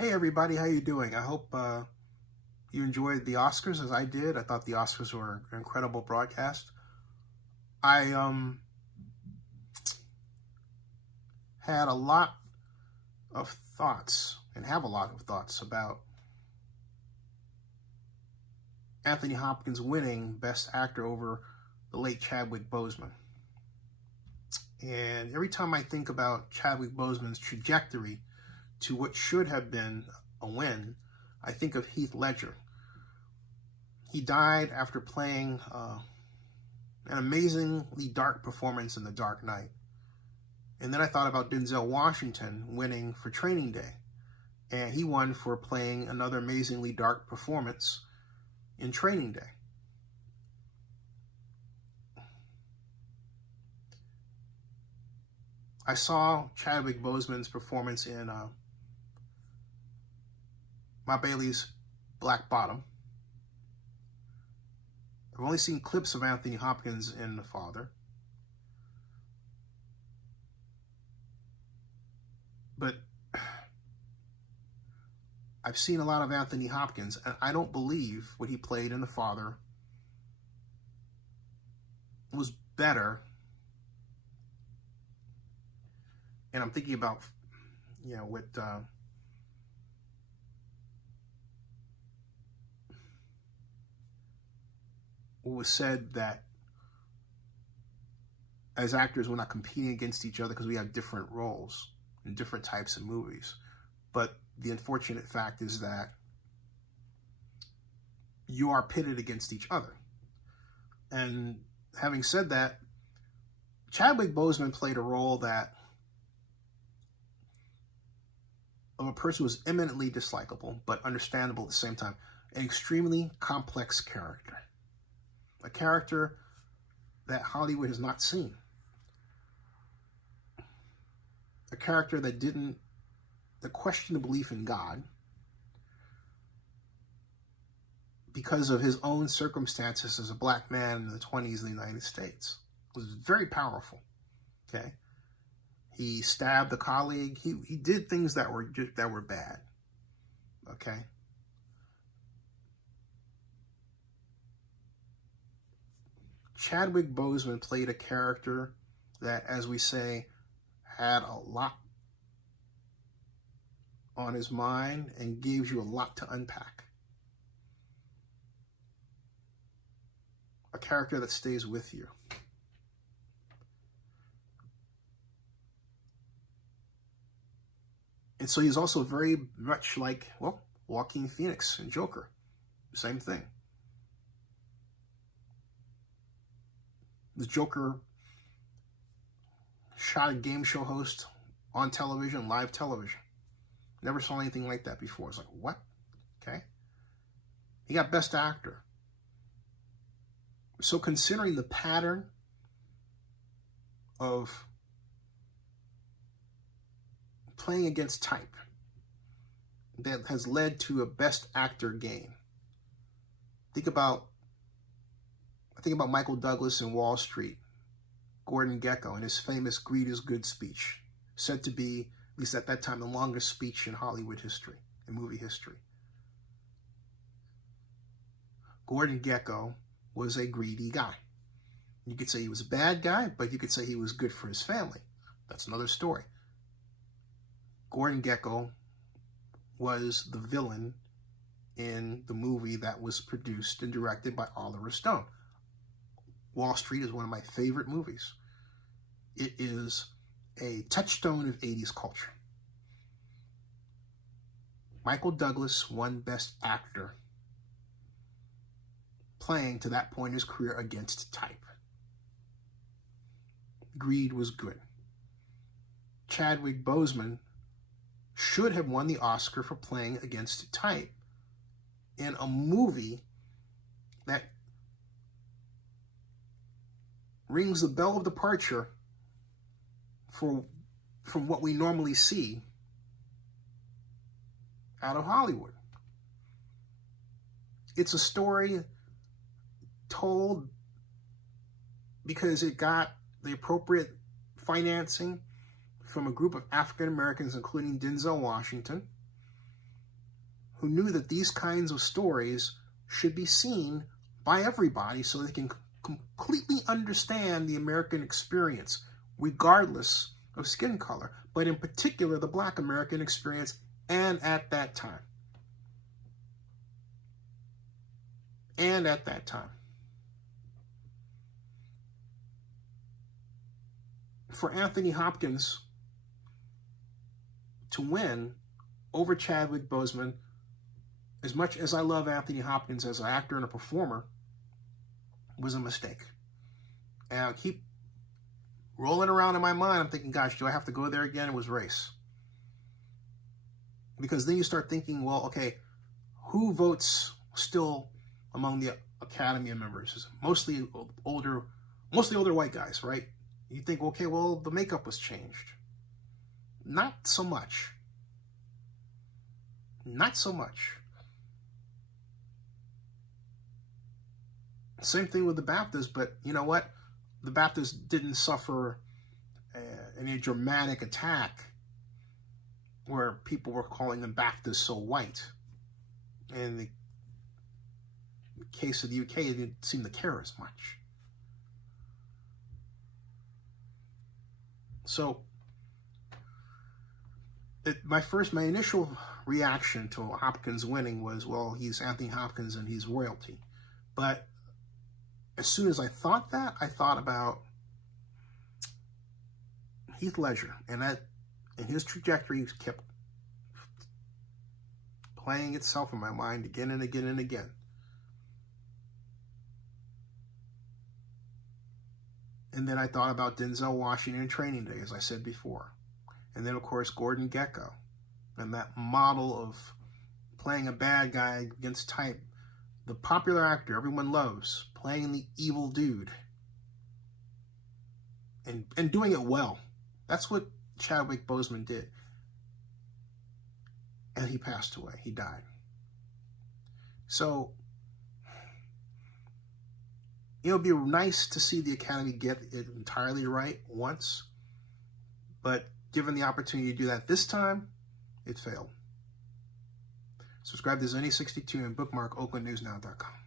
Hey everybody, how you doing? I hope you enjoyed the Oscars as I did. I thought the Oscars were an incredible broadcast. I had a lot of thoughts and have a lot of thoughts about Anthony Hopkins winning Best Actor over the late Chadwick Bozeman. And every time I think about Chadwick Boseman's trajectory to what should have been a win, I think of Heath Ledger. He died after playing an amazingly dark performance in The Dark Knight. And then I thought about Denzel Washington winning for Training Day. And he won for playing another amazingly dark performance in Training Day. I saw Chadwick Boseman's performance in Ma Bailey's Black Bottom. I've only seen clips of Anthony Hopkins in The Father. But I've seen a lot of Anthony Hopkins, and I don't believe what he played in The Father was better. And I'm thinking about, what was said, that as actors we're not competing against each other because we have different roles in different types of movies. But the unfortunate fact is that you are pitted against each other. And having said that, Chadwick Boseman played a role that of a person who was eminently dislikable but understandable at the same time. An extremely complex character. A character that Hollywood has not seen. A character that questioned the belief in God because of his own circumstances as a black man in the 20s in the United States. It was very powerful. Okay. He stabbed a colleague. He did things that were bad. Okay. Chadwick Boseman played a character that, as we say, had a lot on his mind and gives you a lot to unpack. A character that stays with you. And so he's also very much like, Joaquin Phoenix and Joker. Same thing. The Joker shot a game show host on television, live television. Never saw anything like that before. It's like, what? Okay. He got Best Actor. So considering the pattern of playing against type that has led to a Best Actor game. I think about Michael Douglas in Wall Street, Gordon Gekko, and his famous "Greed is Good" speech, said to be, at least at that time, the longest speech in Hollywood history, in movie history. Gordon Gekko was a greedy guy. You could say he was a bad guy, but you could say he was good for his family. That's another story. Gordon Gekko was the villain in the movie that was produced and directed by Oliver Stone. Wall Street is one of my favorite movies. It is a touchstone of 80s culture. Michael Douglas won Best Actor, playing to that point in his career against type. Greed was good. Chadwick Boseman should have won the Oscar for playing against type in a movie that rings the bell of departure from what we normally see out of Hollywood. It's a story told because it got the appropriate financing from a group of African Americans, including Denzel Washington, who knew that these kinds of stories should be seen by everybody so they can completely understand the American experience, regardless of skin color, but in particular the Black American experience, and at that time. And at that time. For Anthony Hopkins to win over Chadwick Bozeman, as much as I love Anthony Hopkins as an actor and a performer, was a mistake. And I keep rolling around in my mind, I'm thinking, gosh, do I have to go there again? It was race. Because then you start thinking, well, okay, who votes still among the Academy members? It's mostly older white guys, right? You think, okay, well, the makeup was changed. Not so much. Not so much. Same thing with the Baptists, but you know what? The Baptists didn't suffer any dramatic attack where people were calling them Baptists so white. In the case of the UK, they didn't seem to care as much. So, my initial reaction to Hopkins winning was, well, he's Anthony Hopkins and he's royalty. But as soon as I thought that, I thought about Heath Ledger, and that, in his trajectory, kept playing itself in my mind again and again and again. And then I thought about Denzel Washington in Training Day, as I said before. And then, of course, Gordon Gekko, and that model of playing a bad guy against type. The popular actor everyone loves, playing the evil dude. And doing it well. That's what Chadwick Bozeman did. And he passed away. He died. So, it would be nice to see the Academy get it entirely right once. But given the opportunity to do that this time, it failed. Subscribe to Zenny62 and bookmark oaklandnewsnow.com.